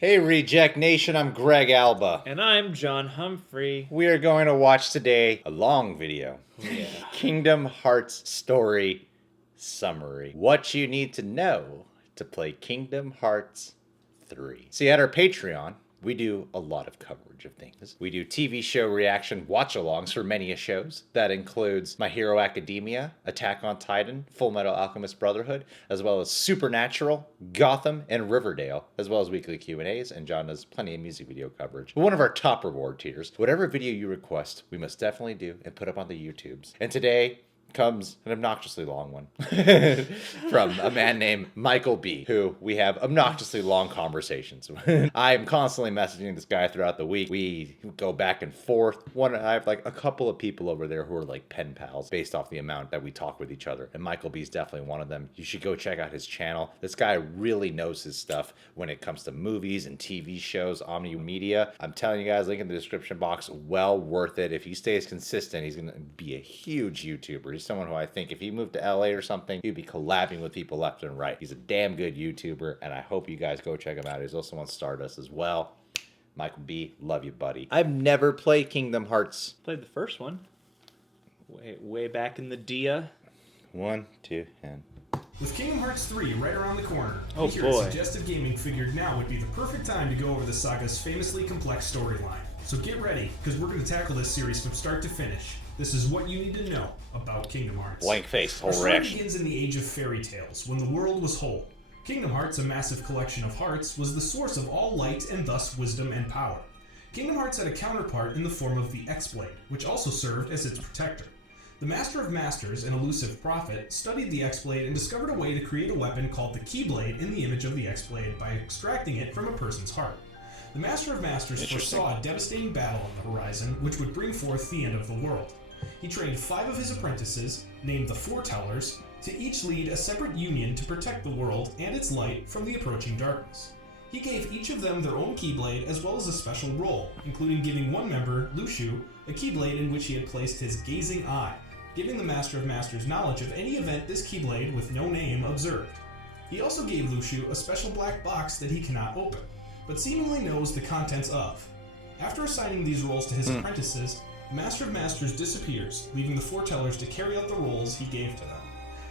Hey Reject Nation, I'm Greg Alba. And I'm John Humphrey. We are going to watch today a long video. Yeah. Kingdom Hearts Story Summary. What you need to know to play Kingdom Hearts 3. See, at our Patreon, we do a lot of coverage of things. We do TV show reaction watch-alongs for many shows. That includes My Hero Academia, Attack on Titan, Full Metal Alchemist Brotherhood, as well as Supernatural, Gotham, and Riverdale, as well as weekly Q&As, and John does plenty of music video coverage. But one of our top reward tiers, whatever video you request, we must definitely do and put up on the YouTubes. And today comes an obnoxiously long one from a man named Michael B, who we have obnoxiously long conversations with. I'm constantly messaging this guy throughout the week. We go back and forth. I have like a couple of people over there who are like pen pals based off the amount that we talk with each other. And Michael B is definitely one of them. You should go check out his channel. This guy really knows his stuff when it comes to movies and TV shows, omni media. I'm telling you guys, link in the description box, well worth it. If he stays consistent, he's going to be a huge YouTuber. He's someone who I think if he moved to LA or something, he'd be collabing with people left and right. He's a damn good YouTuber, and I hope you guys go check him out. He's also on Stardust as well. Michael B, love you, buddy. I've never played Kingdom Hearts. Played the first one. Way back in the Dia. 1, 2, and... With Kingdom Hearts 3 right around the corner, Oh here boy. at Suggestive Gaming figured now would be the perfect time to go over the saga's famously complex storyline. So get ready, because we're going to tackle this series from start to finish. This is what you need to know about Kingdom Hearts. Blank face, Our whole story reaction. begins in the age of fairy tales, when the world was whole. Kingdom Hearts, a massive collection of hearts, was the source of all light and thus wisdom and power. Kingdom Hearts had a counterpart in the form of the X-Blade, which also served as its protector. The Master of Masters, an elusive prophet, studied the X-Blade and discovered a way to create a weapon called the Keyblade in the image of the X-Blade by extracting it from a person's heart. The Master of Masters foresaw a devastating battle on the horizon, which would bring forth the end of the world. He trained 5 of his apprentices, named the Foretellers, to each lead a separate union to protect the world and its light from the approaching darkness. He gave each of them their own Keyblade as well as a special role, including giving one member, Luxu, a Keyblade in which he had placed his gazing eye, giving the Master of Masters knowledge of any event this Keyblade, with no name, observed. He also gave Luxu a special black box that he cannot open, but seemingly knows the contents of. After assigning these roles to his apprentices, the Master of Masters disappears, leaving the Foretellers to carry out the roles he gave to them.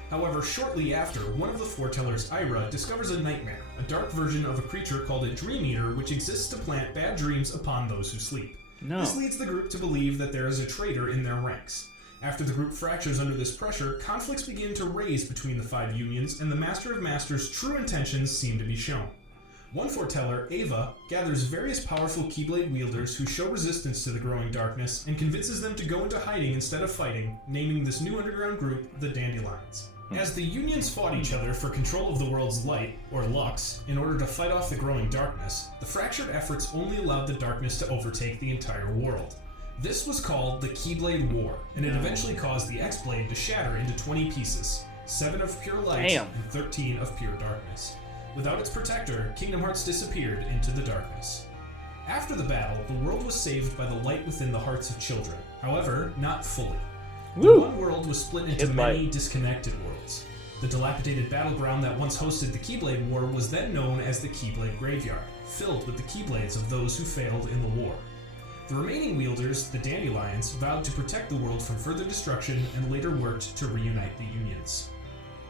However, shortly after, one of the Foretellers, Ira, discovers a nightmare, a dark version of a creature called a Dream Eater which exists to plant bad dreams upon those who sleep. No. This leads the group to believe that there is a traitor in their ranks. After the group fractures under this pressure, conflicts begin to raise between the 5 unions, and the Master of Masters' true intentions seem to be shown. One foreteller, Ava, gathers various powerful Keyblade wielders who show resistance to the growing darkness and convinces them to go into hiding instead of fighting, naming this new underground group the Dandelions. As the unions fought each other for control of the world's light, or Lux, in order to fight off the growing darkness, the fractured efforts only allowed the darkness to overtake the entire world. This was called the Keyblade War, and it eventually caused the X-Blade to shatter into 20 pieces, 7 of pure light and 13 of pure darkness. Without its protector, Kingdom Hearts disappeared into the darkness. After the battle, the world was saved by the light within the hearts of children. However, not fully. The one world was split into many disconnected worlds. The dilapidated battleground that once hosted the Keyblade War was then known as the Keyblade Graveyard, filled with the Keyblades of those who failed in the war. The remaining wielders, the Dandelions, vowed to protect the world from further destruction and later worked to reunite the unions.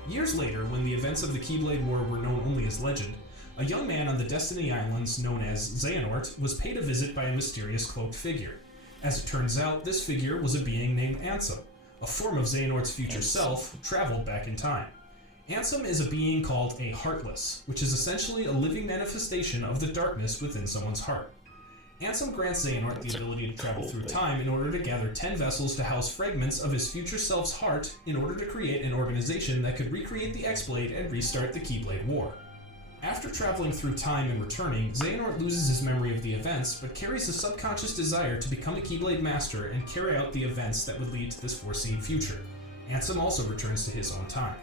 Years later, when the events of the Keyblade War were known only as legend, a young man on the Destiny Islands known as Xehanort was paid a visit by a mysterious cloaked figure. As it turns out, this figure was a being named Ansem, a form of Xehanort's future self, traveled back in time. Ansem is a being called a Heartless, which is essentially a living manifestation of the darkness within someone's heart. Ansem grants Xehanort the ability to travel through time in order to gather 10 vessels to house fragments of his future self's heart in order to create an organization that could recreate the X-Blade and restart the Keyblade War. After traveling through time and returning, Xehanort loses his memory of the events, but carries a subconscious desire to become a Keyblade Master and carry out the events that would lead to this foreseen future. Ansem also returns to his own time.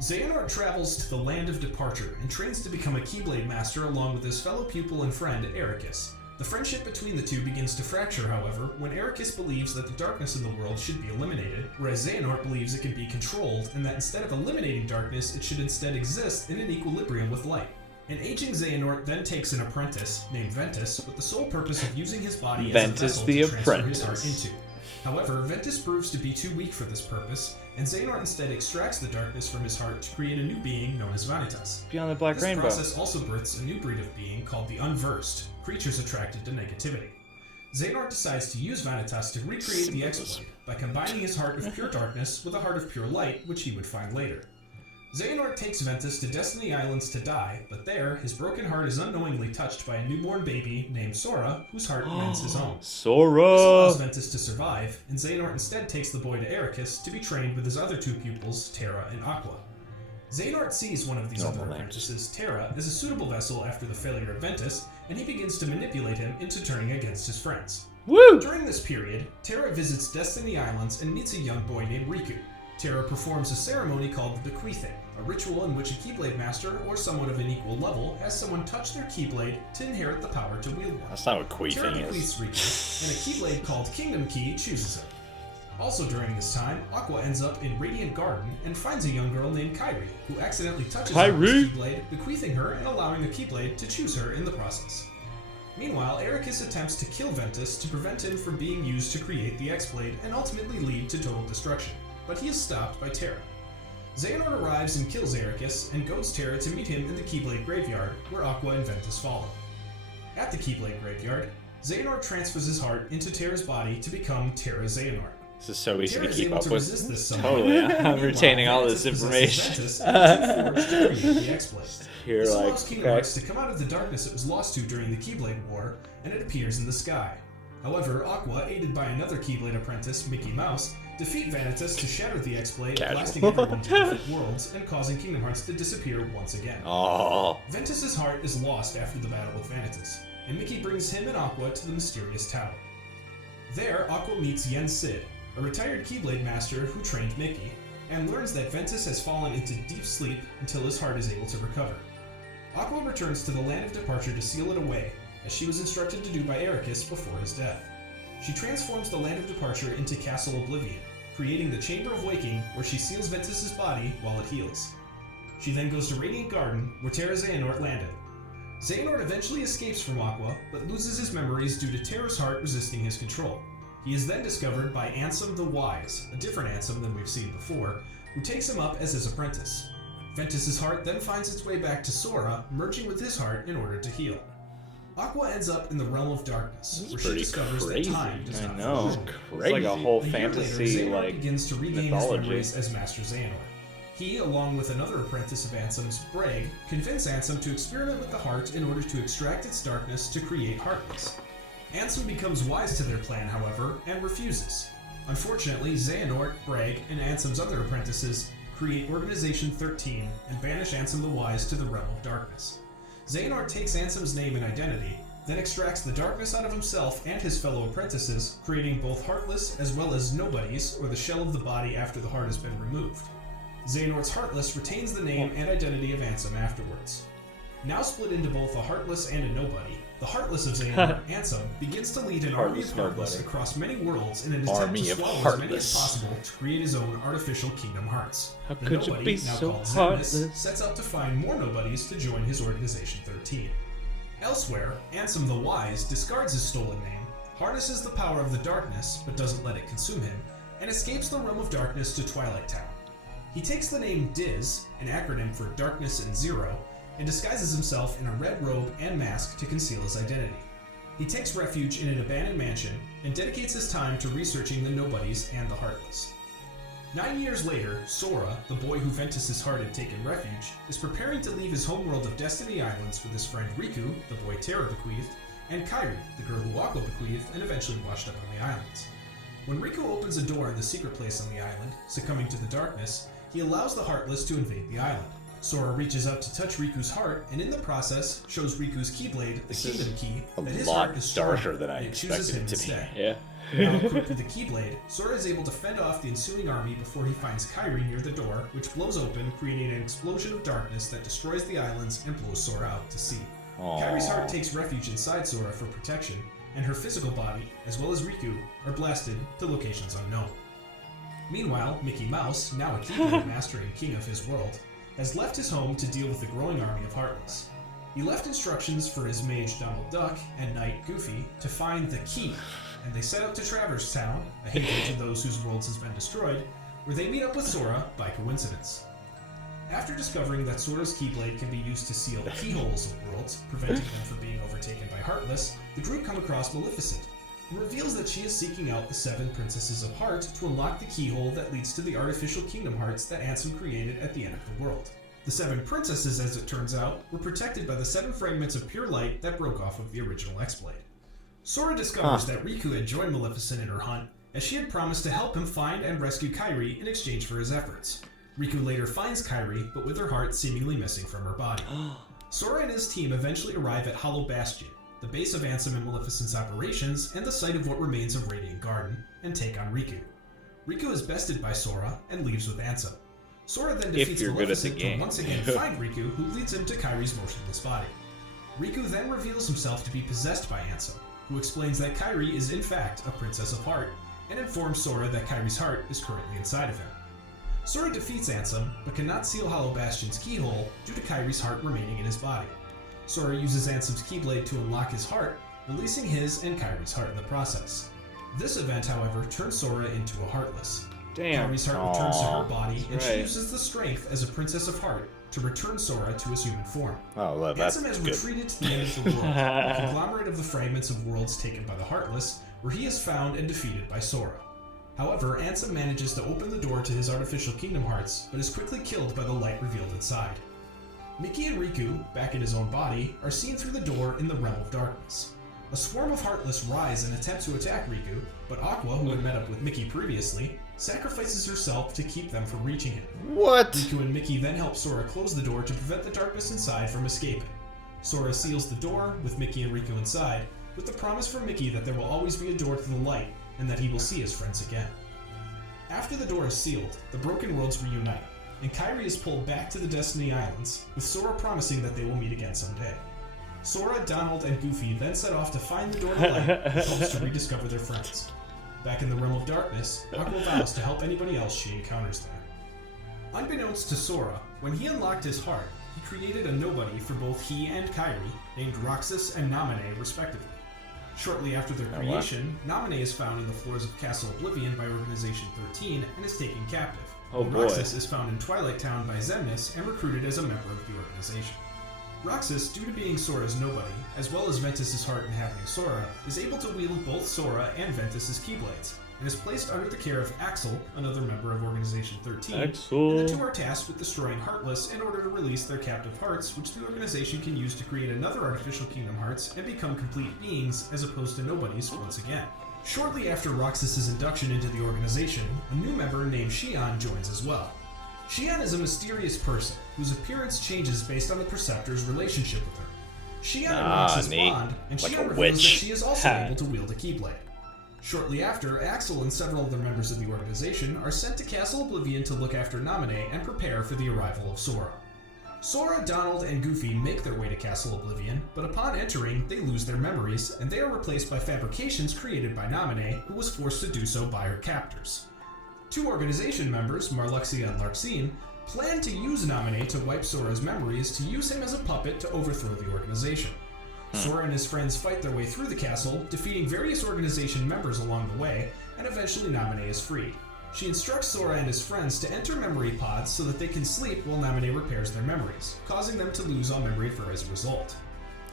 Xehanort travels to the Land of Departure and trains to become a Keyblade Master along with his fellow pupil and friend, Ericus. The friendship between the two begins to fracture, however, when Ericus believes that the darkness in the world should be eliminated, whereas Xehanort believes it can be controlled, and that instead of eliminating darkness, it should instead exist in an equilibrium with light. An aging Xehanort then takes an apprentice named Ventus with the sole purpose of using his body Ventus as a vessel the to transfer his heart apprentice. into. However, Ventus proves to be too weak for this purpose, and Xehanort instead extracts the darkness from his heart to create a new being known as Vanitas. Beyond the Black This Rainbow. process also births a new breed of being called the Unversed, creatures attracted to negativity. Xehanort decides to use Vanitas to recreate the exploit by combining his heart of pure darkness with a heart of pure light, which he would find later. Xehanort takes Ventus to Destiny Islands to die, but there, his broken heart is unknowingly touched by a newborn baby named Sora, whose heart remains his own. This Sora! allows Ventus to survive, and Xehanort instead takes the boy to Ericus to be trained with his other two pupils, Terra and Aqua. Xehanort sees one of these other apprentices, Terra, as a suitable vessel after the failure of Ventus, and he begins to manipulate him into turning against his friends. Woo! During this period, Terra visits Destiny Islands and meets a young boy named Riku. Terra performs a ceremony called the Bequeathing, a ritual in which a Keyblade master, or someone of an equal level, has someone touch their Keyblade to inherit the power to wield one. That's not what Terra queefing bequeaths is. Riku, and a Keyblade called Kingdom Key chooses him. Also during this time, Aqua ends up in Radiant Garden and finds a young girl named Kairi, who accidentally touches Aqua's Keyblade, bequeathing her and allowing a Keyblade to choose her in the process. Meanwhile, Ericus attempts to kill Ventus to prevent him from being used to create the X-Blade and ultimately lead to total destruction, but he is stopped by Terra. Xehanort arrives and kills Ericus and goads Terra to meet him in the Keyblade Graveyard, where Aqua and Ventus follow. At the Keyblade Graveyard, Xehanort transfers his heart into Terra's body to become Terra Xehanort. This is so easy Terra to is keep able up to with. resist this summon. Totally, I'm Meanwhile, retaining all Ventus this possesses information. Ventus and the two forged to create the X-Blade. You're This like, allows Kingdom okay. Hearts to come out of the darkness it was lost to during the Keyblade War, and it appears in the sky. However, Aqua, aided by another Keyblade apprentice, Mickey Mouse, defeat Vanitas to shatter the X-Blade, Casual. blasting everyone to different worlds and causing Kingdom Hearts to disappear once again. Oh, Ventus's heart is lost after the battle with Vanitas, and Mickey brings him and Aqua to the mysterious tower. There, Aqua meets Yen Sid, a retired Keyblade master who trained Mickey, and learns that Ventus has fallen into deep sleep until his heart is able to recover. Aqua returns to the land of departure to seal it away, as she was instructed to do by Ericus before his death. She transforms the land of departure into Castle Oblivion, creating the Chamber of Waking, where she seals Ventus's body while it heals. She then goes to Radiant Garden, where Terra Xehanort landed. Xehanort eventually escapes from Aqua, but loses his memories due to Terra's heart resisting his control. He is then discovered by Ansem the Wise, a different Ansem than we've seen before, who takes him up as his apprentice. Ventus's heart then finds its way back to Sora, merging with his heart in order to heal. Aqua ends up in the realm of darkness, where she pretty discovers crazy. that time does I not know. flow. It's like a whole A year later, fantasy, Xehanort like, begins to regain his mythology. memories as Master Xehanort. He, along with another apprentice of Ansem's, Breg, convince Ansem to experiment with the heart in order to extract its darkness to create Heartless. Ansem becomes wise to their plan, however, and refuses. Unfortunately, Xehanort, Breg, and Ansem's other apprentices create Organization 13 and banish Ansem the Wise to the realm of darkness. Xehanort takes Ansem's name and identity, then extracts the darkness out of himself and his fellow apprentices, creating both Heartless as well as Nobodies, or the shell of the body after the heart has been removed. Xehanort's Heartless retains the name and identity of Ansem afterwards. Now split into both a Heartless and a Nobody, the Heartless of Xehanort, Ansem, begins to lead an army of Heartless Heartless Nobody. across many worlds in an attempt Army to of swallow as many as Heartless. possible to create his own artificial Kingdom Hearts. How The could you Nobody, be now so called Xemnas, heartless? sets out to find more Nobodies to join his Organization 13. Elsewhere, Ansem the Wise discards his stolen name, harnesses the power of the darkness, but doesn't let it consume him, and escapes the realm of darkness to Twilight Town. He takes the name Diz, an acronym for Darkness and Zero, and disguises himself in a red robe and mask to conceal his identity. He takes refuge in an abandoned mansion and dedicates his time to researching the Nobodies and the Heartless. 9 years later, Sora, the boy who Ventus's heart had taken refuge, is preparing to leave his homeworld of Destiny Islands with his friend Riku, the boy Terra bequeathed, and Kairi, the girl who Aqua bequeathed and eventually washed up on the islands. When Riku opens a door in the secret place on the island, succumbing to the darkness, he allows the Heartless to invade the island. Sora reaches up to touch Riku's heart, and in the process, shows Riku's Keyblade, the This is Kingdom Key, a that his lot heart is strong, darker than I and it chooses expected him it to be. instead. Yeah. Now equipped with the Keyblade, Sora is able to fend off the ensuing army before he finds Kairi near the door, which blows open, creating an explosion of darkness that destroys the islands and blows Sora out to sea. Aw. Kairi's heart takes refuge inside Sora for protection, and her physical body, as well as Riku, are blasted to locations unknown. Meanwhile, Mickey Mouse, now a Keyblade master and king of his world, has left his home to deal with the growing army of Heartless. He left instructions for his mage Donald Duck and knight Goofy to find the key, and they set out to Traverse Town, a haven to those whose worlds has been destroyed, where they meet up with Sora by coincidence. After discovering that Sora's Keyblade can be used to seal keyholes of worlds, preventing them from being overtaken by Heartless, the group come across Maleficent, who reveals that she is seeking out the 7 Princesses of Heart to unlock the keyhole that leads to the artificial Kingdom Hearts that Ansem created at the end of the world. The 7 Princesses, as it turns out, were protected by the 7 fragments of pure light that broke off of the original X-Blade. Sora discovers that Riku had joined Maleficent in her hunt, as she had promised to help him find and rescue Kairi in exchange for his efforts. Riku later finds Kairi, but with her heart seemingly missing from her body. Sora and his team eventually arrive at Hollow Bastion, the base of Ansem and Maleficent's operations and the site of what remains of Radiant Garden, and take on Riku. Riku is bested by Sora and leaves with Ansem. Sora then defeats Maleficent to once again find Riku, who leads him to Kairi's motionless body. Riku then reveals himself to be possessed by Ansem, who explains that Kairi is in fact a Princess of Heart, and informs Sora that Kairi's heart is currently inside of him. Sora defeats Ansem, but cannot seal Hollow Bastion's keyhole due to Kairi's heart remaining in his body. Sora uses Ansem's Keyblade to unlock his heart, releasing his and Kairi's heart in the process. This event, however, turns Sora into a Heartless. Damn. Kairi's heart returns to her body, and she uses the strength as a Princess of Heart to return Sora to his human form. Oh, well, that's Ansem has good. retreated to the end of the world, a conglomerate of the fragments of worlds taken by the Heartless, where he is found and defeated by Sora. However, Ansem manages to open the door to his artificial Kingdom Hearts, but is quickly killed by the light revealed inside. Mickey and Riku, back in his own body, are seen through the door in the Realm of Darkness. A swarm of Heartless rise and attempt to attack Riku, but Aqua, who had met up with Mickey previously, sacrifices herself to keep them from reaching him. What? Riku and Mickey then help Sora close the door to prevent the darkness inside from escaping. Sora seals the door, with Mickey and Riku inside, with the promise from Mickey that there will always be a door to the light, and that he will see his friends again. After the door is sealed, the Broken Worlds reunite, and Kairi is pulled back to the Destiny Islands, with Sora promising that they will meet again someday. Sora, Donald, and Goofy then set off to find the door to light, which helps to rediscover their friends. Back in the Realm of Darkness, Aqua vows to help anybody else she encounters there. Unbeknownst to Sora, when he unlocked his heart, he created a nobody for both he and Kairi, named Roxas and Naminé respectively. Shortly after their creation, Naminé is found in the floors of Castle Oblivion by Organization 13 and is taken captive. Roxas is found in Twilight Town by Xemnas and recruited as a member of the organization. Roxas, due to being Sora's nobody, as well as Ventus's heart inhabiting Sora, is able to wield both Sora and Ventus's Keyblades, and is placed under the care of Axel, another member of Organization 13, and the two are tasked with destroying Heartless in order to release their captive hearts, which the organization can use to create another artificial Kingdom Hearts and become complete beings, as opposed to nobodies once again. Shortly after Roxas' induction into the organization, a new member named Xion joins as well. Xion is a mysterious person, whose appearance changes based on the Preceptor's relationship with her. Xion and Roxas bond, and like Xion reveals that she is also able to wield a Keyblade. Shortly after, Axel and several other members of the organization are sent to Castle Oblivion to look after Naminé and prepare for the arrival of Sora. Sora, Donald, and Goofy make their way to Castle Oblivion, but upon entering, they lose their memories, and they are replaced by fabrications created by Naminé, who was forced to do so by her captors. Two organization members, Marluxia and Larxene, plan to use Naminé to wipe Sora's memories to use him as a puppet to overthrow the organization. Sora and his friends fight their way through the castle, defeating various organization members along the way, and eventually Naminé is freed. She instructs Sora and his friends to enter memory pods so that they can sleep while Naminé repairs their memories, causing them to lose all memory for as a result.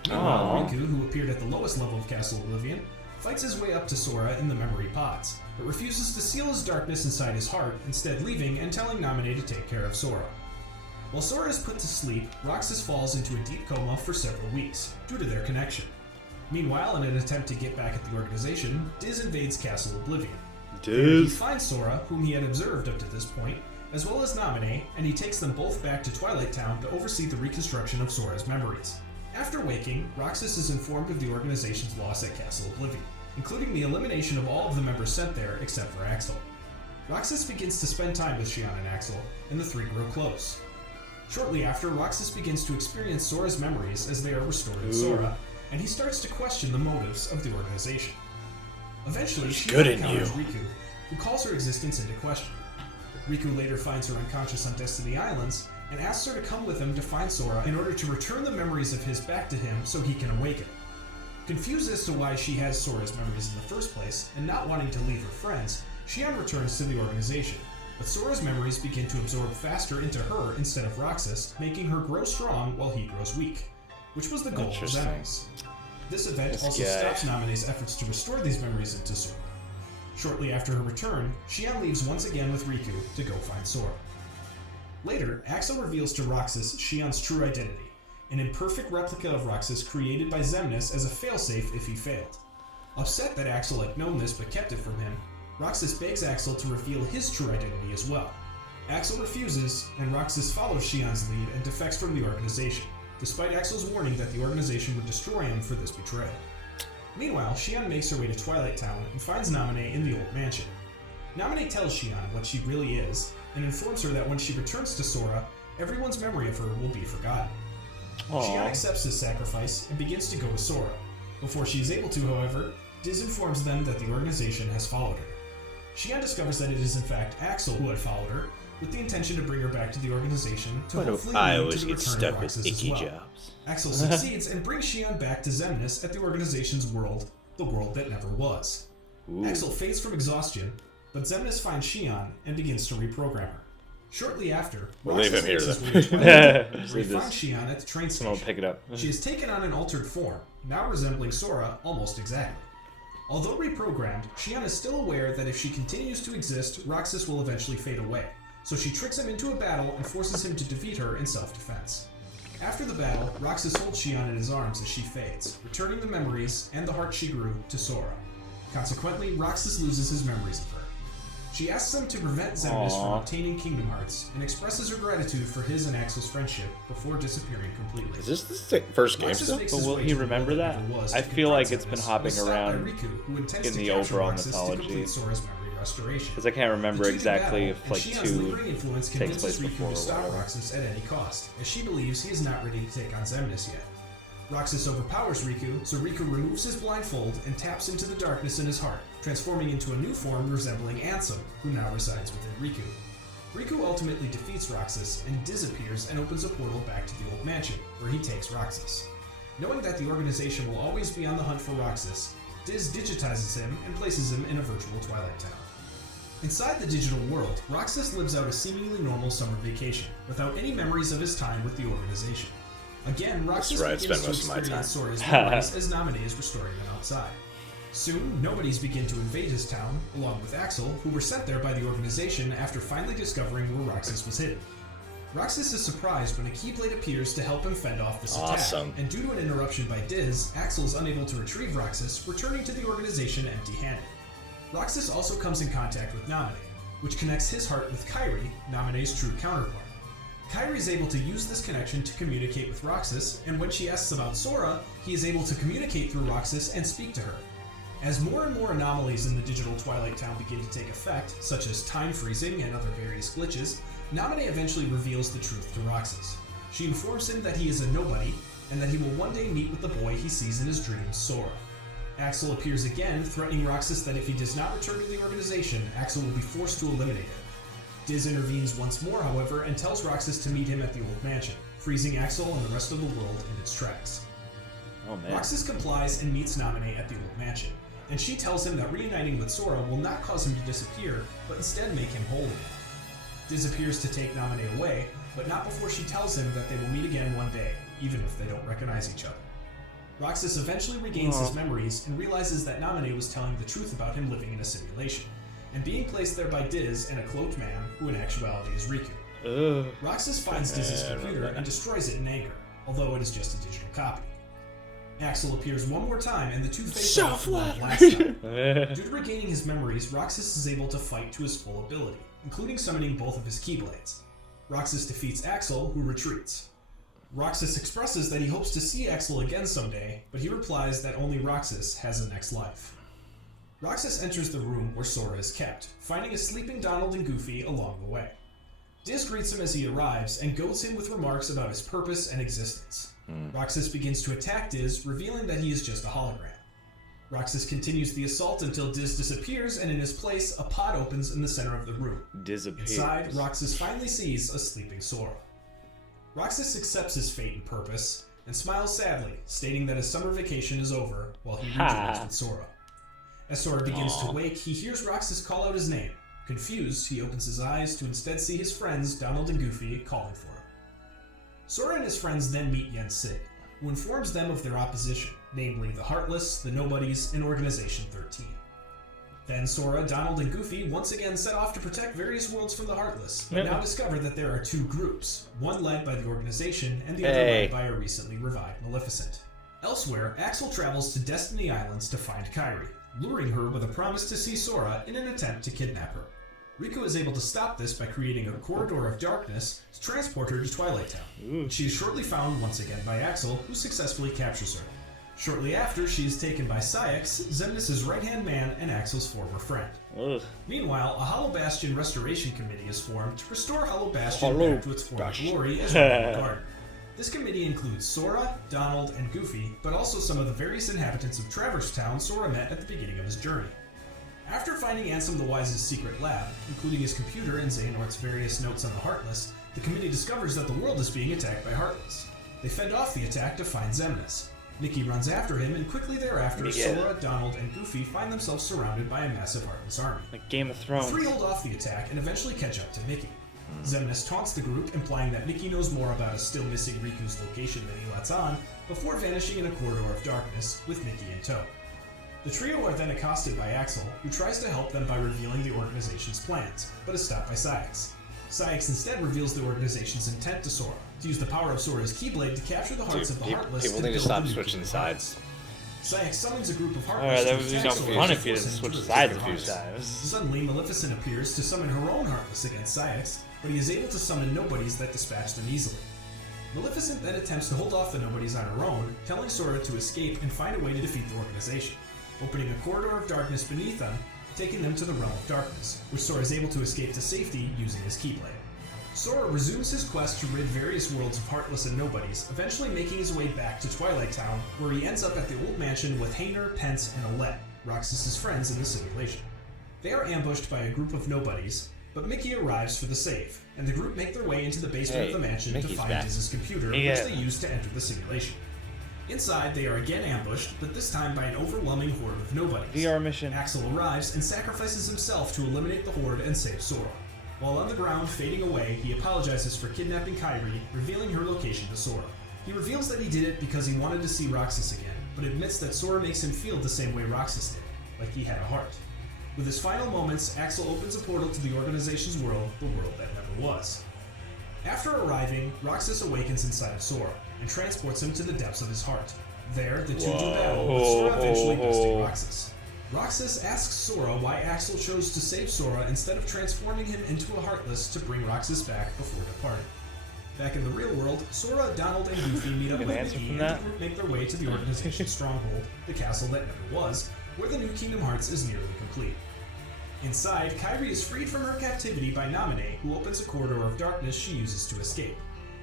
Meanwhile, Riku, who appeared at the lowest level of Castle Oblivion, fights his way up to Sora in the memory pods, but refuses to seal his darkness inside his heart, instead leaving and telling Naminé to take care of Sora. While Sora is put to sleep, Roxas falls into a deep coma for several weeks, due to their connection. Meanwhile, in an attempt to get back at the organization, Diz invades Castle Oblivion. He finds Sora, whom he had observed up to this point, as well as Naminé, and he takes them both back to Twilight Town to oversee the reconstruction of Sora's memories. After waking, Roxas is informed of the organization's loss at Castle Oblivion, including the elimination of all of the members sent there except for Axel. Roxas begins to spend time with Xion and Axel, and the three grow close. Shortly after, Roxas begins to experience Sora's memories as they are restored to Sora, and he starts to question the motives of the organization. Eventually, Xion encounters Riku, who calls her existence into question. Riku later finds her unconscious on Destiny Islands, and asks her to come with him to find Sora in order to return the memories of his back to him so he can awaken. Confused as to why she has Sora's memories in the first place, and not wanting to leave her friends, Xian returns to the organization, but Sora's memories begin to absorb faster into her instead of Roxas, making her grow strong while he grows weak, which was the goal of Xemnas. This event also stops Naminé's efforts to restore these memories into Sora. Shortly after her return, Xian leaves once again with Riku to go find Sora. Later, Axel reveals to Roxas Xian's true identity, an imperfect replica of Roxas created by Xemnas as a failsafe if he failed. Upset that Axel had known this but kept it from him, Roxas begs Axel to reveal his true identity as well. Axel refuses, and Roxas follows Xian's lead and defects from the organization, despite Axel's warning that the organization would destroy him for this betrayal. Meanwhile, Xian makes her way to Twilight Town and finds Naminé in the old mansion. Naminé tells Xian what she really is, and informs her that when she returns to Sora, everyone's memory of her will be forgotten. Xian accepts his sacrifice and begins to go with Sora. Before she is able to, however, Diz informs them that the organization has followed her. Xian discovers that it is in fact Axel who had followed her, with the intention to bring her back to the organization to hopefully lead to the return of Roxas as well. Axel succeeds and brings Xian back to Xemnas at the organization's world, the world that never was. Axel fades from exhaustion, but Xemnas finds Xian and begins to reprogram her. Shortly after, Roxas makes his way to Twilight, where he finds Xian at the train station. Pick it up. She has taken on an altered form, now resembling Sora almost exactly. Although reprogrammed, Xian is still aware that if she continues to exist, Roxas will eventually fade away, so she tricks him into a battle and forces him to defeat her in self-defense. After the battle, Roxas holds Xian in his arms as she fades, returning the memories and the heart she grew to Sora. Consequently, Roxas loses his memories of her. She asks him to prevent Xemnas from obtaining Kingdom Hearts, and expresses her gratitude for his and Axel's friendship before disappearing completely. Is this the first game still? But will he remember that? I feel like it's been hopping around in the overall mythology. Because I can't remember exactly if like 2 takes place before or whatever. Roxas at any cost, as she believes he is not ready to take on Xemnas yet. Roxas overpowers Riku, so Riku removes his blindfold and taps into the darkness in his heart, transforming into a new form resembling Ansem, who now resides within Riku. Riku ultimately defeats Roxas and disappears and opens a portal back to the old mansion, where he takes Roxas. Knowing that the organization will always be on the hunt for Roxas, Diz digitizes him and places him in a virtual Twilight Town. Inside the digital world, Roxas lives out a seemingly normal summer vacation, without any memories of his time with the organization. Again, Roxas begins to experience Sora's memories as Naminé is restoring them outside. Soon, nobodies begin to invade his town, along with Axel, who were sent there by the organization after finally discovering where Roxas was hidden. Roxas is surprised when a Keyblade appears to help him fend off this attack, and due to an interruption by Diz, Axel is unable to retrieve Roxas, returning to the organization empty-handed. Roxas also comes in contact with Naminé, which connects his heart with Kairi, Naminé's true counterpart. Kairi is able to use this connection to communicate with Roxas, and when she asks about Sora, he is able to communicate through Roxas and speak to her. As more and more anomalies in the digital Twilight Town begin to take effect, such as time freezing and other various glitches, Naminé eventually reveals the truth to Roxas. She informs him that he is a nobody, and that he will one day meet with the boy he sees in his dreams, Sora. Axel appears again, threatening Roxas that if he does not return to the organization, Axel will be forced to eliminate him. Diz intervenes once more, however, and tells Roxas to meet him at the old mansion, freezing Axel and the rest of the world in its tracks. Roxas complies and meets Naminé at the old mansion, and she tells him that reuniting with Sora will not cause him to disappear, but instead make him whole again. Diz appears to take Naminé away, but not before she tells him that they will meet again one day, even if they don't recognize each other. Roxas eventually regains his memories and realizes that Naminé was telling the truth about him living in a simulation, and being placed there by Diz and a cloaked man, who in actuality is Riku. Roxas finds Diz's computer and destroys it in anger, although it is just a digital copy. Axel appears one more time, and the two face off like last time. Due to regaining his memories, Roxas is able to fight to his full ability, including summoning both of his Keyblades. Roxas defeats Axel, who retreats. Roxas expresses that he hopes to see Axel again someday, but he replies that only Roxas has a next life. Roxas enters the room where Sora is kept, finding a sleeping Donald and Goofy along the way. Diz greets him as he arrives and goads him with remarks about his purpose and existence. Roxas begins to attack Diz, revealing that he is just a hologram. Roxas continues the assault until Diz disappears, and in his place, a pod opens in the center of the room. Disappears. Inside, Roxas finally sees a sleeping Sora. Roxas accepts his fate and purpose, and smiles sadly, stating that his summer vacation is over while he rejoins with Sora. As Sora begins to wake, he hears Roxas call out his name. Confused, he opens his eyes to instead see his friends, Donald and Goofy, calling for him. Sora and his friends then meet Yen Sid, who informs them of their opposition, namely the Heartless, the Nobodies, and Organization 13. Then Sora, Donald, and Goofy once again set off to protect various worlds from the Heartless, but now discover that there are two groups, one led by the Organization and the other led by a recently revived Maleficent. Elsewhere, Axel travels to Destiny Islands to find Kairi, luring her with a promise to see Sora in an attempt to kidnap her. Riku is able to stop this by creating a corridor of darkness to transport her to Twilight Town. She is shortly found once again by Axel, who successfully captures her. Shortly after, she is taken by Saix, Xemnas' right-hand man and Axel's former friend. Meanwhile, a Hollow Bastion restoration committee is formed to restore Hollow Bastion back to its former glory as a garden. This committee includes Sora, Donald, and Goofy, but also some of the various inhabitants of Traverse Town Sora met at the beginning of his journey. After finding Ansem the Wise's secret lab, including his computer and Xehanort's various notes on the Heartless, the committee discovers that the world is being attacked by Heartless. They fend off the attack to find Xemnas. Mickey runs after him, and quickly thereafter, Sora, Donald, and Goofy find themselves surrounded by a massive Heartless army. Like Game of Thrones. The three hold off the attack and eventually catch up to Mickey. Xemnas taunts the group, implying that Mickey knows more about a still missing Riku's location than he lets on, before vanishing in a corridor of darkness with Mickey in tow. The trio are then accosted by Axel, who tries to help them by revealing the organization's plans, but is stopped by Saix. Saix instead reveals the organization's intent to Sora, to use the power of Sora's Keyblade to capture the hearts of the Heartless. People need to stop switching sides. Saix summons a group of Heartless that would be no fun if you didn't switch sides a few times. Suddenly, Maleficent appears to summon her own Heartless against Saix, but he is able to summon Nobodies that dispatch them easily. Maleficent then attempts to hold off the Nobodies on her own, telling Sora to escape and find a way to defeat the organization, opening a corridor of darkness beneath them, taking them to the Realm of Darkness, where Sora is able to escape to safety using his Keyblade. Sora resumes his quest to rid various worlds of Heartless and Nobodies, eventually making his way back to Twilight Town, where he ends up at the old mansion with Hayner, Pence, and Alette, Roxas' friends in the simulation. They are ambushed by a group of Nobodies, but Mickey arrives for the save, and the group make their way into the basement of the mansion to find Diz's computer, which they use to enter the simulation. Inside, they are again ambushed, but this time by an overwhelming horde of Nobodies. VR mission. Axel arrives and sacrifices himself to eliminate the horde and save Sora. While on the ground, fading away, he apologizes for kidnapping Kairi, revealing her location to Sora. He reveals that he did it because he wanted to see Roxas again, but admits that Sora makes him feel the same way Roxas did, like he had a heart. With his final moments, Axel opens a portal to the organization's world, the world that never was. After arriving, Roxas awakens inside of Sora, and transports him to the depths of his heart. There, the two do battle, with Sora eventually besting Roxas. Roxas asks Sora why Axel chose to save Sora instead of transforming him into a Heartless to bring Roxas back before departing. Back in the real world, Sora, Donald, and Goofy meet up with Mickey and the group make their way to the organization's stronghold, the castle that never was, where the new Kingdom Hearts is nearly complete. Inside, Kairi is freed from her captivity by Naminé, who opens a corridor of darkness she uses to escape.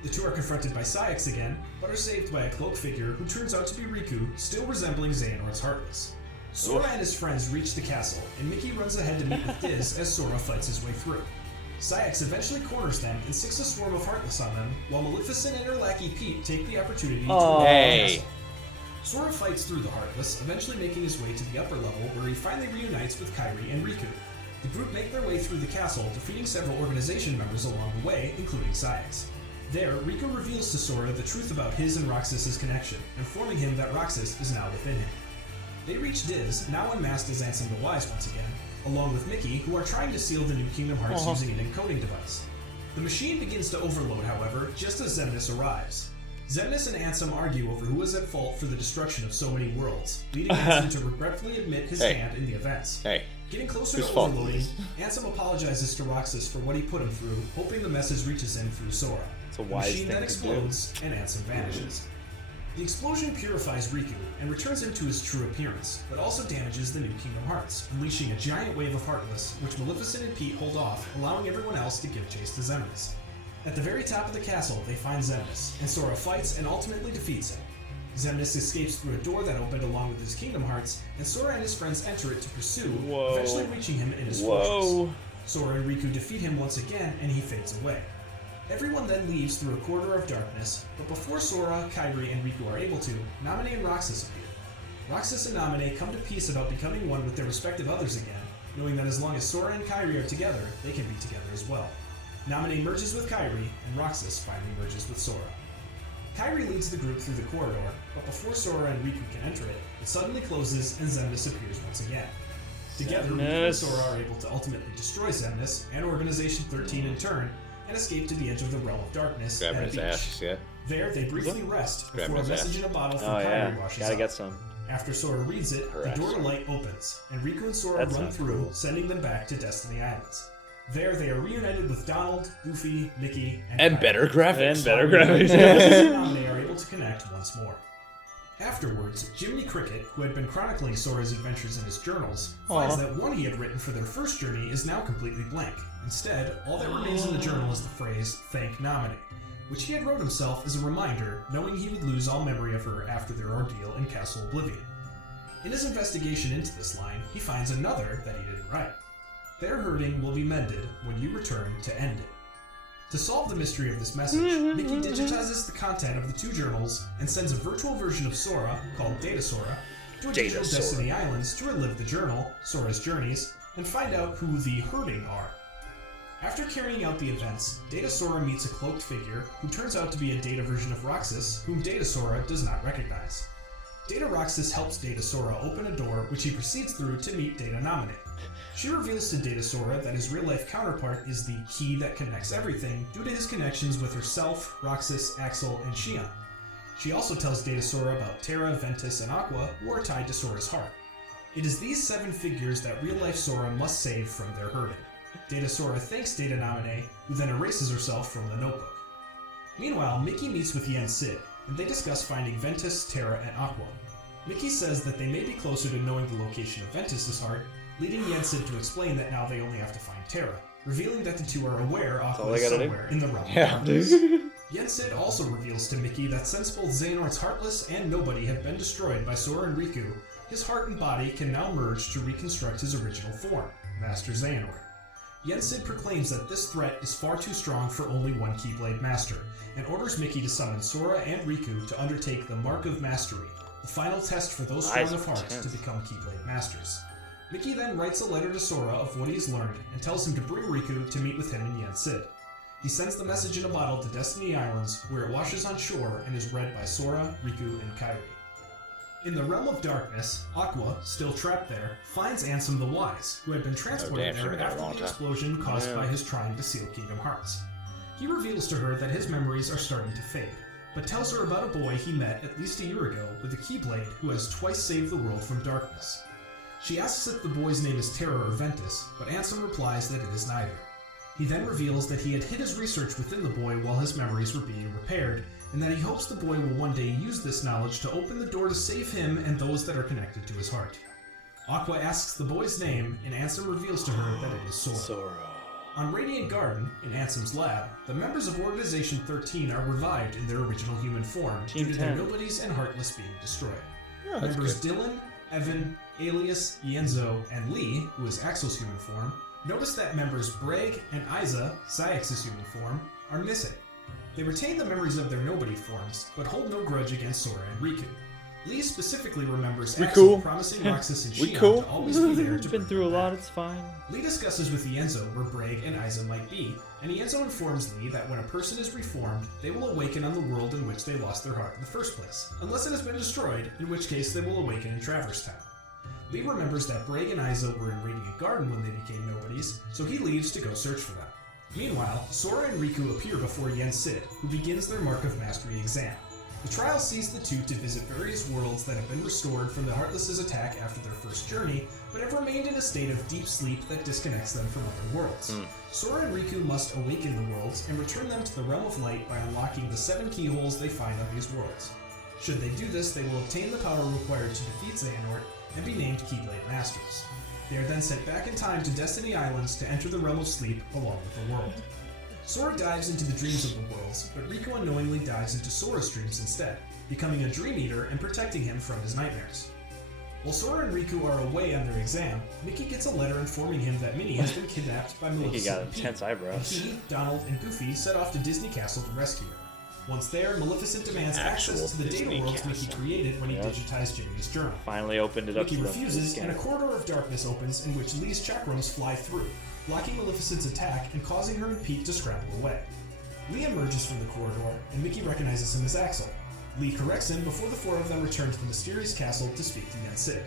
The two are confronted by Saix again, but are saved by a cloaked figure who turns out to be Riku, still resembling Xehanort's Heartless. Sora and his friends reach the castle, and Mickey runs ahead to meet with Diz as Sora fights his way through. Saix eventually corners them and sicks a swarm of Heartless on them, while Maleficent and her lackey Pete take the opportunity to enter the castle. Sora fights through the Heartless, eventually making his way to the upper level where he finally reunites with Kairi and Riku. The group make their way through the castle, defeating several organization members along the way, including Saix. There, Riku reveals to Sora the truth about his and Roxas' connection, informing him that Roxas is now within him. They reach Diz, now unmasked as Ansem the Wise once again, along with Mickey, who are trying to seal the new Kingdom Hearts using an encoding device. The machine begins to overload, however, just as Xemnas arrives. Xemnas and Ansem argue over who is at fault for the destruction of so many worlds, leading Ansem to regretfully admit his hand in the events. Getting closer to overloading, Ansem apologizes to Roxas for what he put him through, hoping the message reaches him through Sora. It's a wise the machine thing then to explodes, and Ansem vanishes. The explosion purifies Riku and returns him to his true appearance, but also damages the new Kingdom Hearts, unleashing a giant wave of Heartless, which Maleficent and Pete hold off, allowing everyone else to give chase to Xemnas. At the very top of the castle, they find Xemnas, and Sora fights and ultimately defeats him. Xemnas escapes through a door that opened along with his Kingdom Hearts, and Sora and his friends enter it to pursue, eventually reaching him in his fortress. Sora and Riku defeat him once again, and he fades away. Everyone then leaves through a corridor of darkness, but before Sora, Kairi, and Riku are able to, Namine and Roxas appear. Roxas and Namine come to peace about becoming one with their respective others again, knowing that as long as Sora and Kairi are together, they can be together as well. Namine merges with Kairi, and Roxas finally merges with Sora. Kairi leads the group through the corridor, but before Sora and Riku can enter it, it suddenly closes and Xemnas appears once again. Together, Riku and Sora are able to ultimately destroy Xemnas and Organization 13 in turn, and escape to the edge of the Realm of Darkness Grabbing at a his beach. ass, yeah. There, they briefly rest Grabbing before a his message ass. in a bottle from Oh Kairi yeah, washes gotta up. get some. After Sora reads it, Her the ass, door to sorry. light opens, and Riku and Sora That run sounds through, cool. sending them back to Destiny Islands. There, they are reunited with Donald, Goofy, Mickey, And Kairi. better graphics. And better Roxas graphics. and Namine are able to connect once more. Afterwards, Jiminy Cricket, who had been chronicling Sora's adventures in his journals, finds that one he had written for their first journey is now completely blank. Instead, all that remains in the journal is the phrase, "Thank Namine," which he had wrote himself as a reminder, knowing he would lose all memory of her after their ordeal in Castle Oblivion. In his investigation into this line, he finds another that he didn't write. "Their hurting will be mended when you return to end it." To solve the mystery of this message, Mickey digitizes the content of the two journals and sends a virtual version of Sora, called Data Sora, to a digital Sora. Destiny Islands to relive the journal, Sora's journeys, and find out who the hurting are. After carrying out the events, Data Sora meets a cloaked figure who turns out to be a Data version of Roxas, whom Data Sora does not recognize. Data Roxas helps Data Sora open a door which he proceeds through to meet Data Namine. She reveals to Data Sora that his real-life counterpart is the key that connects everything due to his connections with herself, Roxas, Axel, and Xion. She also tells Data Sora about Terra, Ventus, and Aqua, who are tied to Sora's heart. It is these 7 figures that real-life Sora must save from their hurting. Data Sora thanks Data Namine, who then erases herself from the notebook. Meanwhile, Mickey meets with Yen Sid, and they discuss finding Ventus, Terra, and Aqua. Mickey says that they may be closer to knowing the location of Ventus's heart, leading Yen Sid to explain that now they only have to find Terra, revealing that the two are aware Aqua all is they gotta do. somewhere in the realm of Yeah. darkness. Yen Sid also reveals to Mickey that since both Xehanort's Heartless and Nobody have been destroyed by Sora and Riku, his heart and body can now merge to reconstruct his original form, Master Xehanort. Yen Sid proclaims that this threat is far too strong for only one Keyblade Master, and orders Mickey to summon Sora and Riku to undertake the Mark of Mastery, the final test for those strong Eyes of of heart chance. to become Keyblade Masters. Mickey then writes a letter to Sora of what he has learned and tells him to bring Riku to meet with him and Yen Sid. He sends the message in a bottle to Destiny Islands, where it washes on shore and is read by Sora, Riku, and Kairi. In the Realm of Darkness, Aqua, still trapped there, finds Ansem the Wise, who had been transported damn, she's there been there a after long the time. explosion caused Yeah. by his trying to seal Kingdom Hearts. He reveals to her that his memories are starting to fade, but tells her about a boy he met at least a year ago with a Keyblade who has twice saved the world from darkness. She asks if the boy's name is Terra or Ventus, but Ansem replies that it is neither. He then reveals that he had hid his research within the boy while his memories were being repaired, and that he hopes the boy will one day use this knowledge to open the door to save him and those that are connected to his heart. Aqua asks the boy's name, and Ansem reveals to her that it is Sora. Sora. On Radiant Garden, in Ansem's lab, the members of Organization 13 are revived in their original human form Team due to their 10. nobodies and Heartless being destroyed. Oh, that's Members good. Dylan, Evan, Alias, Yenzo, and Lee, who is Axel's human form, notice that members Bragg and Isa, Saix's human form, are missing. They retain the memories of their nobody forms, but hold no grudge against Sora and Riku. Lee specifically remembers We Axel cool? promising Roxas and We Xion cool? to always be there to Been bring through a them lot, back. it's fine. Lee discusses with Yenzo where Bragg and Isa might be, and Yenzo informs Lee that when a person is reformed, they will awaken on the world in which they lost their heart in the first place, unless it has been destroyed, in which case they will awaken in Traverse Town. Lee remembers that Bragg and Isa were in Radiant Garden when they became nobodies, so he leaves to go search for them. Meanwhile, Sora and Riku appear before Yen Sid, who begins their Mark of Mastery exam. The trial sees the two to visit various worlds that have been restored from the Heartless's attack after their first journey, but have remained in a state of deep sleep that disconnects them from other worlds. Sora and Riku must awaken the worlds and return them to the Realm of Light by unlocking the 7 keyholes they find on these worlds. Should they do this, they will obtain the power required to defeat Xehanort and be named Keyblade Masters. They are then sent back in time to Destiny Islands to enter the Realm of Sleep along with the world. Sora dives into the dreams of the worlds, but Riku unknowingly dives into Sora's dreams instead, becoming a Dream Eater and protecting him from his nightmares. While Sora and Riku are away on their exam, Mickey gets a letter informing him that Minnie has been kidnapped by Maleficent. He got and Pete, intense eyebrows. He, Donald, and Goofy set off to Disney Castle to rescue her. Once there, Maleficent demands access to the Disney data worlds Mickey Castle. created when he digitized Jimmy's journal. Finally opened it up Mickey to refuses, them. and a corridor of darkness opens in which Lee's chakrams fly through, blocking Maleficent's attack and causing her and Pete to scramble away. Lee emerges from the corridor, and Mickey recognizes him as Axel. Lee corrects him before the four of them return to the mysterious castle to speak to Yen Sid.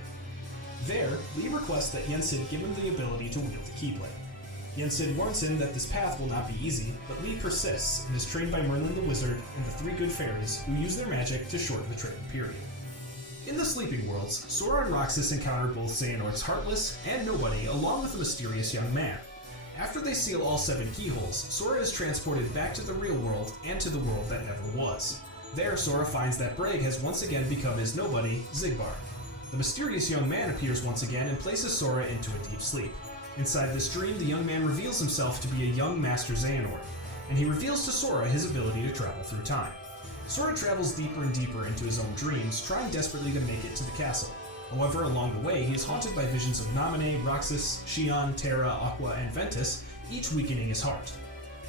There, Lee requests that Yen Sid give him the ability to wield the Keyblade. Yen Sid warns him that this path will not be easy, but Lee persists and is trained by Merlin the Wizard and the three good fairies who use their magic to shorten the training period. In the Sleeping Worlds, Sora and Roxas encounter both Xehanort's Heartless and Nobody along with a mysterious young man. After they seal all 7 keyholes, Sora is transported back to the real world and to the world that never was. There, Sora finds that Braig has once again become his nobody, Xigbar. The mysterious young man appears once again and places Sora into a deep sleep. Inside this dream, the young man reveals himself to be a young Master Xehanort, and he reveals to Sora his ability to travel through time. Sora travels deeper and deeper into his own dreams, trying desperately to make it to the castle. However, along the way, he is haunted by visions of Naminé, Roxas, Xion, Terra, Aqua, and Ventus, each weakening his heart.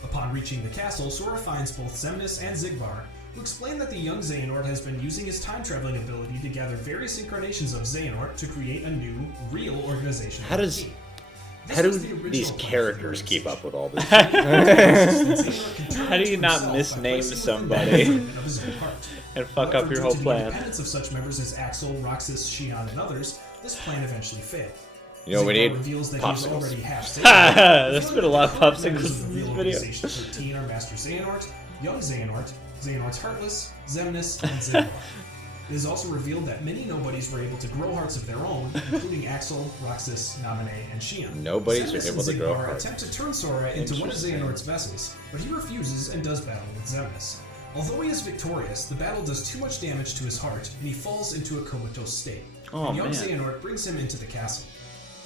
Upon reaching the castle, Sora finds both Xemnas and Xigbar, who explain that the young Xehanort has been using his time-traveling ability to gather various incarnations of Xehanort to create a new, real organization. How do these characters keep up with all this? How do you not misname somebody and fuck up your whole plan? With the independence of such members as Axel, Roxas, Xion, and others, this plan eventually failed. You know, we need reveals that he's already half There's been a lot of popsicles in this video. 13 are Master Xehanort, Young Xehanort, Xehanort's Heartless, Xemnas, and Xigbar. It is also revealed that many nobodies were able to grow hearts of their own, including Axel, Roxas, Naminé, and Xion. Nobodies were able to grow Xigbar hearts. attempt to turn Sora into one of Xehanort's vessels, but he refuses and does battle with Xemnas. Although he is victorious, the battle does too much damage to his heart, and he falls into a comatose state. And young Xehanort brings him into the castle.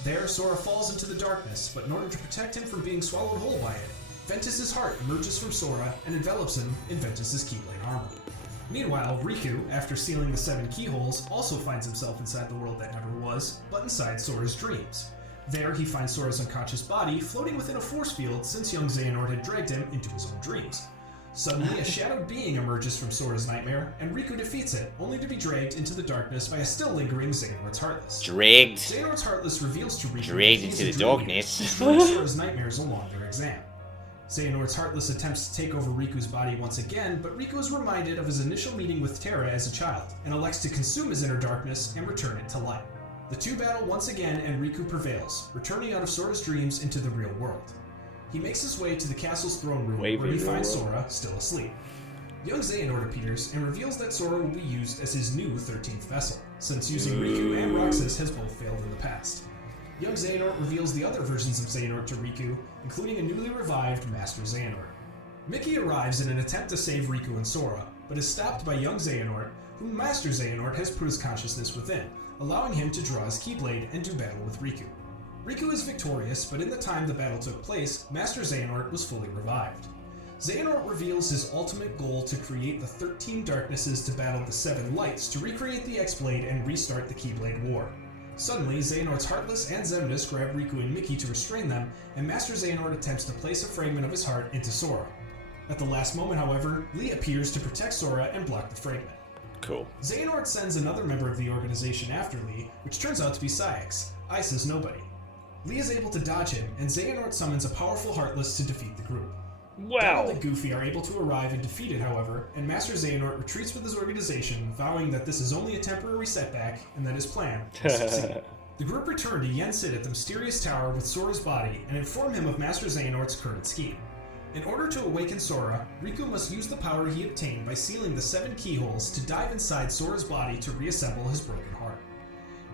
There, Sora falls into the darkness, but in order to protect him from being swallowed whole by it, Ventus's heart emerges from Sora and envelops him in Ventus's Keyblade armor. Meanwhile, Riku, after sealing the 7 keyholes, also finds himself inside the world that never was, but inside Sora's dreams. There, he finds Sora's unconscious body floating within a force field since young Xehanort had dragged him into his own dreams. Suddenly, a shadowed being emerges from Sora's nightmare, and Riku defeats it, only to be dragged into the darkness by a still lingering Xehanort's Heartless. Xehanort's Heartless reveals to Riku Dragged into the darkness. Sora's nightmares along their exam. Xehanort's Heartless attempts to take over Riku's body once again, but Riku is reminded of his initial meeting with Terra as a child, and elects to consume his inner darkness and return it to light. The two battle once again, and Riku prevails, returning out of Sora's dreams into the real world. He makes his way to the castle's throne room, where he finds Sora still asleep. Young Xehanort appears and reveals that Sora will be used as his new 13th vessel, since using Riku and Roxas has both failed in the past. Young Xehanort reveals the other versions of Xehanort to Riku, including a newly revived Master Xehanort. Mickey arrives in an attempt to save Riku and Sora, but is stopped by young Xehanort, whom Master Xehanort has put his consciousness within, allowing him to draw his Keyblade and do battle with Riku. Riku is victorious, but in the time the battle took place, Master Xehanort was fully revived. Xehanort reveals his ultimate goal to create the 13 darknesses to battle the 7 lights to recreate the X-Blade and restart the Keyblade War. Suddenly, Xehanort's Heartless and Xemnas grab Riku and Mickey to restrain them, and Master Xehanort attempts to place a fragment of his heart into Sora. At the last moment, however, Lee appears to protect Sora and block the fragment. Cool. Xehanort sends another member of the organization after Lee, which turns out to be Saix, Isa's nobody. Lee is able to dodge him, and Xehanort summons a powerful Heartless to defeat the group. Wow. Donald and Goofy are able to arrive and defeat it, however, and Master Xehanort retreats with his organization, vowing that this is only a temporary setback and that his plan will succeed. The group return to Yen Sid at the mysterious tower with Sora's body and inform him of Master Xehanort's current scheme. In order to awaken Sora, Riku must use the power he obtained by sealing the 7 keyholes to dive inside Sora's body to reassemble his broken heart.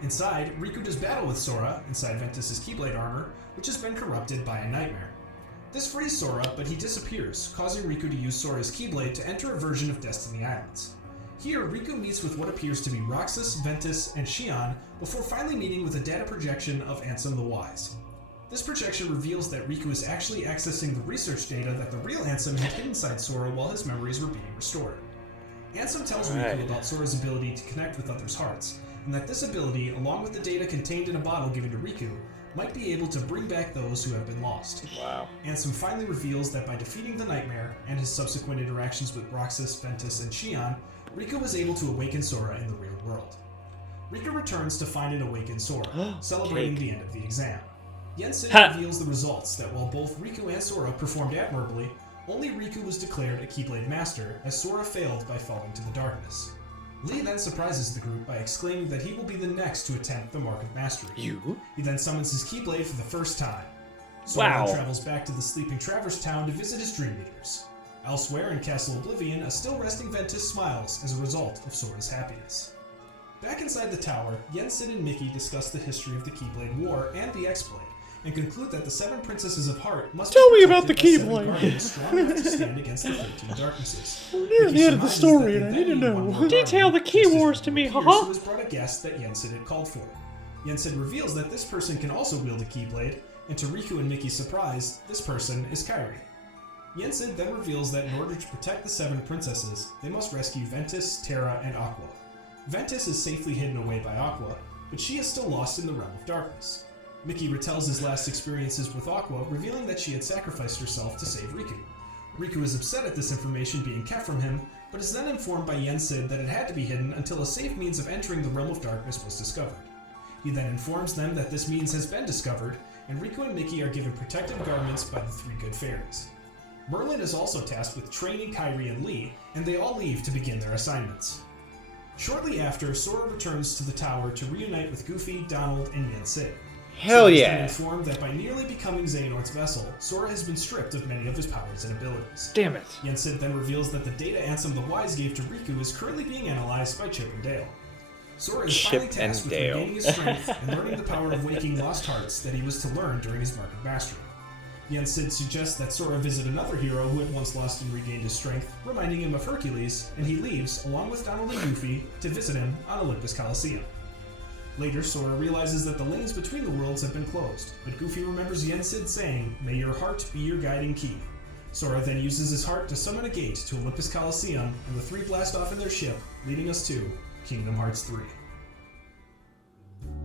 Inside, Riku does battle with Sora, inside Ventus's Keyblade armor, which has been corrupted by a nightmare. This frees Sora, but he disappears, causing Riku to use Sora's Keyblade to enter a version of Destiny Islands. Here, Riku meets with what appears to be Roxas, Ventus, and Xion, before finally meeting with a data projection of Ansem the Wise. This projection reveals that Riku is actually accessing the research data that the real Ansem had hidden inside Sora while his memories were being restored. Ansem tells Riku about Sora's ability to connect with others' hearts, and that this ability, along with the data contained in a bottle given to Riku, might be able to bring back those who have been lost. Wow. Ansem finally reveals that by defeating the Nightmare and his subsequent interactions with Roxas, Ventus, and Xion, Riku was able to awaken Sora in the real world. Riku returns to find an awakened Sora, celebrating the end of the exam. Yensid reveals the results that while both Riku and Sora performed admirably, only Riku was declared a Keyblade Master, as Sora failed by falling to the darkness. Lee then surprises the group by exclaiming that he will be the next to attempt the Mark of Mastery. He then summons his Keyblade for the first time. Sora then travels back to the sleeping Traverse Town to visit his Dream Leaders. Elsewhere in Castle Oblivion, a still resting Ventus smiles as a result of Sora's happiness. Back inside the tower, Yensid and Mickey discuss the history of the Keyblade War and the X-Blade, and conclude that the 7 Princesses of Heart must Tell be me about the protected by 7 Keyblade. guardians strong enough to stand against the 13 darknesses. We're near the end of the surmises story that and I they need to need one know. more Detail the guardian, Key just as Wars to me, Pierce, haha. who has brought a guest that Yensid had called for. Yensid reveals that this person can also wield a Keyblade, and to Riku and Mickey's surprise, this person is Kairi. Yensid then reveals that in order to protect the 7 princesses, they must rescue Ventus, Terra, and Aqua. Ventus is safely hidden away by Aqua, but she is still lost in the realm of darkness. Mickey retells his last experiences with Aqua, revealing that she had sacrificed herself to save Riku. Riku is upset at this information being kept from him, but is then informed by Yensid that it had to be hidden until a safe means of entering the realm of darkness was discovered. He then informs them that this means has been discovered, and Riku and Mickey are given protective garments by the 3 good fairies. Merlin is also tasked with training Kairi and Lee, and they all leave to begin their assignments. Shortly after, Sora returns to the tower to reunite with Goofy, Donald, and Yensid. Hell Sora is yeah. then informed that by nearly becoming Xehanort's vessel, Sora has been stripped of many of his powers and abilities. Damn it. Yensid then reveals that the data Ansem the Wise gave to Riku is currently being analyzed by Chip and Dale. Sora is finally Chip and tasked with Dale. regaining his strength and learning the power of waking lost hearts that he was to learn during his Mark of Mastery. Yensid suggests that Sora visit another hero who had once lost and regained his strength, reminding him of Hercules, and he leaves, along with Donald and Goofy, to visit him on Olympus Coliseum. Later, Sora realizes that the lanes between the worlds have been closed, but Goofy remembers Yensid saying, "May your heart be your guiding key." Sora then uses his heart to summon a gate to Olympus Coliseum, and the 3 blast off in their ship, leading us to Kingdom Hearts 3.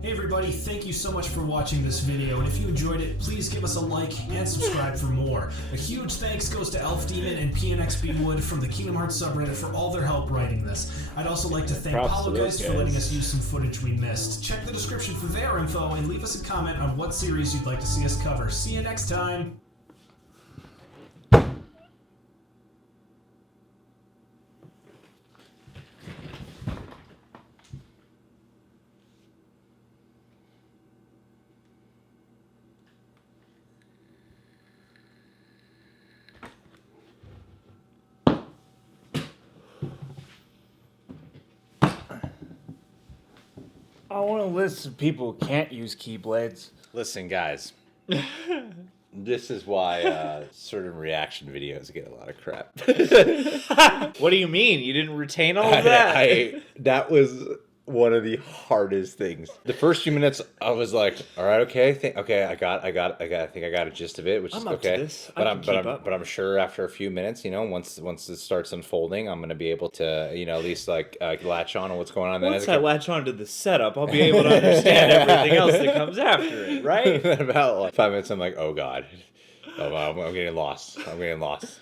Hey everybody, thank you so much for watching this video, and if you enjoyed it, please give us a like and subscribe for more. A huge thanks goes to Elf Demon and PNXB Wood from the Kingdom Hearts subreddit for all their help writing this. I'd also like to thank Props to those Apollogeist for letting guys. us use some footage we missed. Check the description for their info and leave us a comment on what series you'd like to see us cover. See you next time! I want to list some people who can't use Keyblades. Listen, guys. This is why certain reaction videos get a lot of crap. What do you mean? You didn't retain all of that? That was one of the hardest things. The first few minutes, I was like, "All right, okay, I think I got a gist of it," which is I'm up to okay. this. I can keep up. But I'm sure after a few minutes, once it starts unfolding, I'm gonna be able to, at least latch on what's going on. Once I latch on to the setup, I'll be able to understand everything else that comes after it, right? Then about 5 minutes, I'm like, "Oh God." I'm getting lost.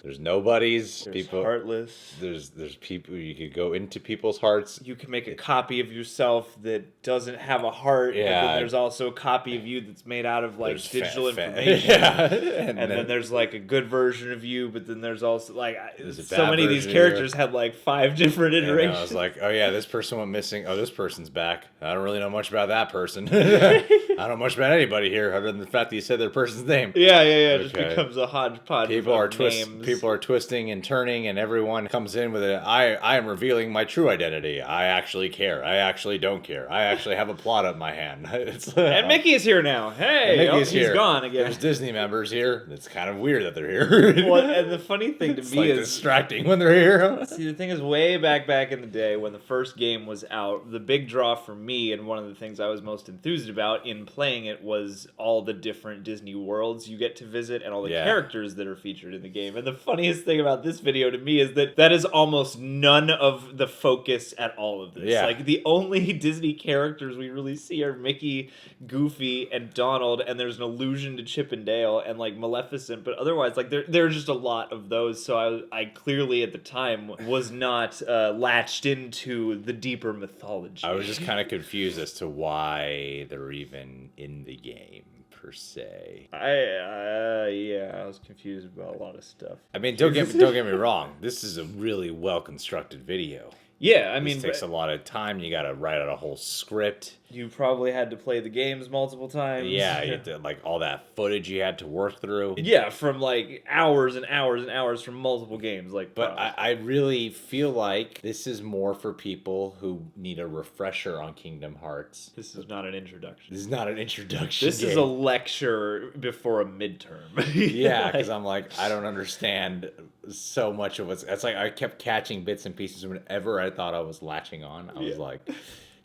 There's nobodies. There's people heartless. There's people. You could go into people's hearts. You can make a copy of yourself that doesn't have a heart. Yeah. And then there's also a copy of you that's made out of There's digital fan- information. Yeah. And then there's a good version of you, but then there's also There's a so bad many of these version of you. characters had 5 different And iterations. I was like, oh yeah, this person went missing. Oh, this person's back. I don't really know much about that person. I don't know much about anybody here other than the fact that you said their person's name. Yeah. It just Okay. becomes a hodgepodge. People of are names. People are twisting and turning, and everyone comes in with I am revealing my true identity. I actually care. I actually don't care. I actually have a plot up my hand. And Mickey is here now. Hey, Mickey's he's here. gone again. There's Disney members here. It's kind of weird that they're here. Well, and the funny thing to It's me is, distracting when they're here. see, the thing is, way back in the day when the first game was out, the big draw for me, and one of the things I was most enthused about in playing it, was all the different Disney worlds you get to visit and and all the characters that are featured in the game. And the funniest thing about this video to me is that is almost none of the focus at all of this. Yeah. Like, the only Disney characters we really see are Mickey, Goofy, and Donald, and there's an allusion to Chip and Dale and, like, Maleficent, but otherwise, like, there are just a lot of those, so I clearly at the time was not latched into the deeper mythology. I was just kind of confused as to why they're even in the game, per se. I was confused about a lot of stuff. I mean, don't get me wrong. This is a really well-constructed video. Yeah, I mean, it takes a lot of time. You got to write out a whole script. You probably had to play the games multiple times. Yeah, you had to, like, all that footage you had to work through. Yeah, from like hours and hours and hours from multiple games. Like, but I really feel like this is more for people who need a refresher on Kingdom Hearts. This is not an introduction. This is not an introduction. This is a lecture before a midterm. Yeah, because I'm like, I don't understand so much of what's. It's like I kept catching bits and pieces whenever I thought I was latching on. I was like,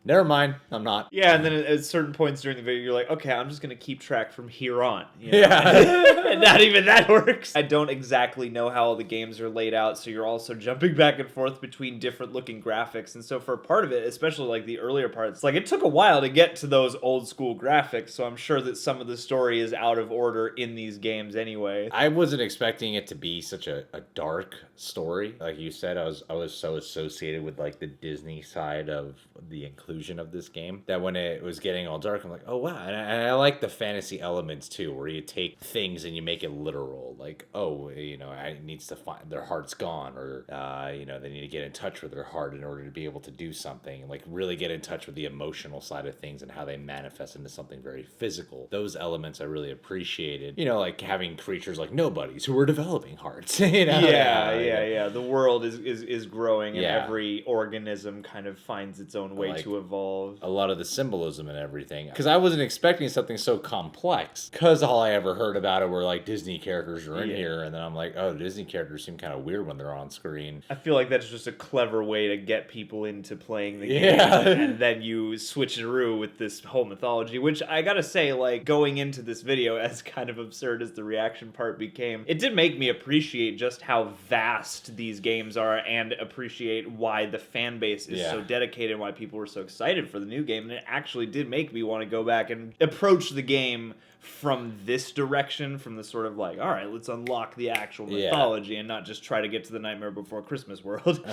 never mind, I'm not. Yeah, and then at certain points during the video, you're like, okay, I'm just going to keep track from here on. You know? Yeah. And not even that works. I don't exactly know how all the games are laid out, so you're also jumping back and forth between different looking graphics. And so for part of it, especially like the earlier parts, like it took a while to get to those old school graphics, so I'm sure that some of the story is out of order in these games anyway. I wasn't expecting it to be such a dark story. Like you said, I was so associated with like the Disney side of the inclusion of this game that when it was getting all dark, I'm like, oh wow. And I like the fantasy elements too, where you take things and you make it literal. Like, oh, you know, I needs to find their heart's gone, or you know, they need to get in touch with their heart in order to be able to do something. Like really get in touch with the emotional side of things and how they manifest into something very physical. Those elements I really appreciated. You know, like having creatures like nobodies who were developing hearts. You know? Yeah. The world is growing, and every organism kind of finds its own way to evolve. A lot of the symbolism and everything. Because I wasn't expecting something so complex. Because all I ever heard about it were like Disney characters are in here, and then I'm like, oh, Disney characters seem kind of weird when they're on screen. I feel like that's just a clever way to get people into playing the game, and then you switcheroo with this whole mythology, which I gotta say, like, going into this video, as kind of absurd as the reaction part became, it did make me appreciate just how vast these games are and appreciate why the fan base is so dedicated and why people were so excited for the new game. And it actually did make me want to go back and approach the game from this direction, from the sort of like, all right, let's unlock the actual mythology and not just try to get to the Nightmare Before Christmas world.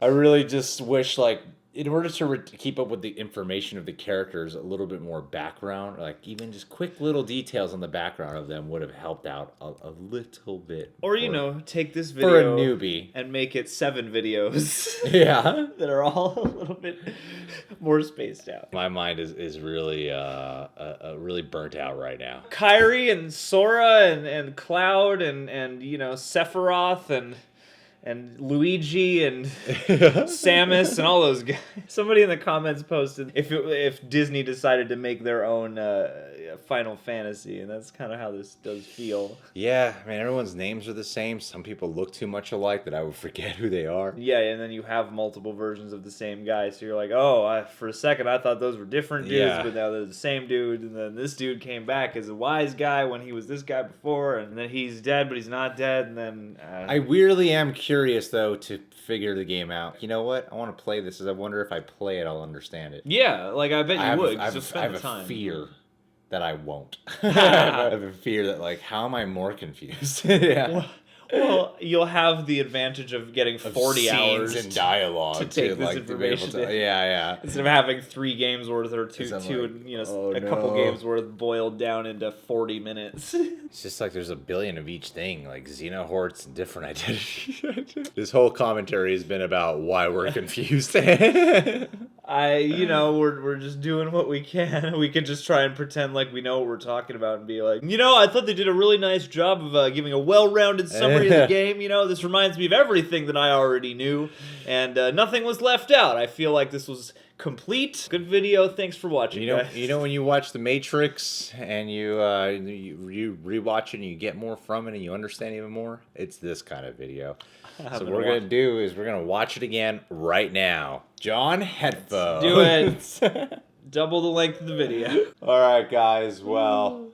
I really just wish, like, in order to keep up with the information of the characters, a little bit more background, like even just quick little details on the background of them would have helped out a little bit. Or, you know, take this video for a newbie and make it 7 videos. That are all a little bit more spaced out. My mind is really really burnt out right now. Kairi and Sora and Cloud and you know, Sephiroth and Luigi and Samus and all those guys. Somebody in the comments posted if Disney decided to make their own Final Fantasy, and that's kind of how this does feel. Yeah, I mean, everyone's names are the same. Some people look too much alike that I would forget who they are. Yeah, and then you have multiple versions of the same guy, so you're like, oh, for a second I thought those were different dudes, but now they're the same dude, and then this dude came back as a wise guy when he was this guy before, and then he's dead, but he's not dead, and then... I weirdly am curious, though, to figure the game out. You know what? I want to play this, because I wonder if I play it, I'll understand it. Yeah, like, I bet you would. I have a fear that I won't. I have a fear that, like, how am I more confused? Well, you'll have the advantage of getting 40 hours in dialogue to take this information. Instead of having 3 games worth or two and, you know, a couple games worth boiled down into 40 minutes. It's just like there's a billion of each thing, like Xenohorts and different identities. This whole commentary has been about why we're confused. You know, we're just doing what we can. We could just try and pretend like we know what we're talking about and be like, you know, I thought they did a really nice job of giving a well-rounded summary of the game. You know, this reminds me of everything that I already knew, and nothing was left out. I feel like this was complete. Good video. Thanks for watching, guys. You know when you watch The Matrix and you rewatch it and you get more from it and you understand even more? It's this kind of video. So what we're going to do is we're going to watch it again right now. John, headphones. Do it. Double the length of the video. All right, guys. Well,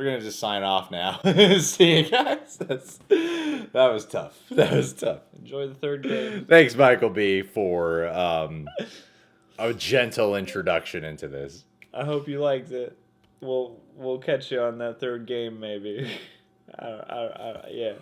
We're gonna just sign off now. See you guys. That was tough. That was tough. Enjoy the third game. Thanks, Michael B, for a gentle introduction into this. I hope you liked it. We'll catch you on that third game, maybe. Yeah.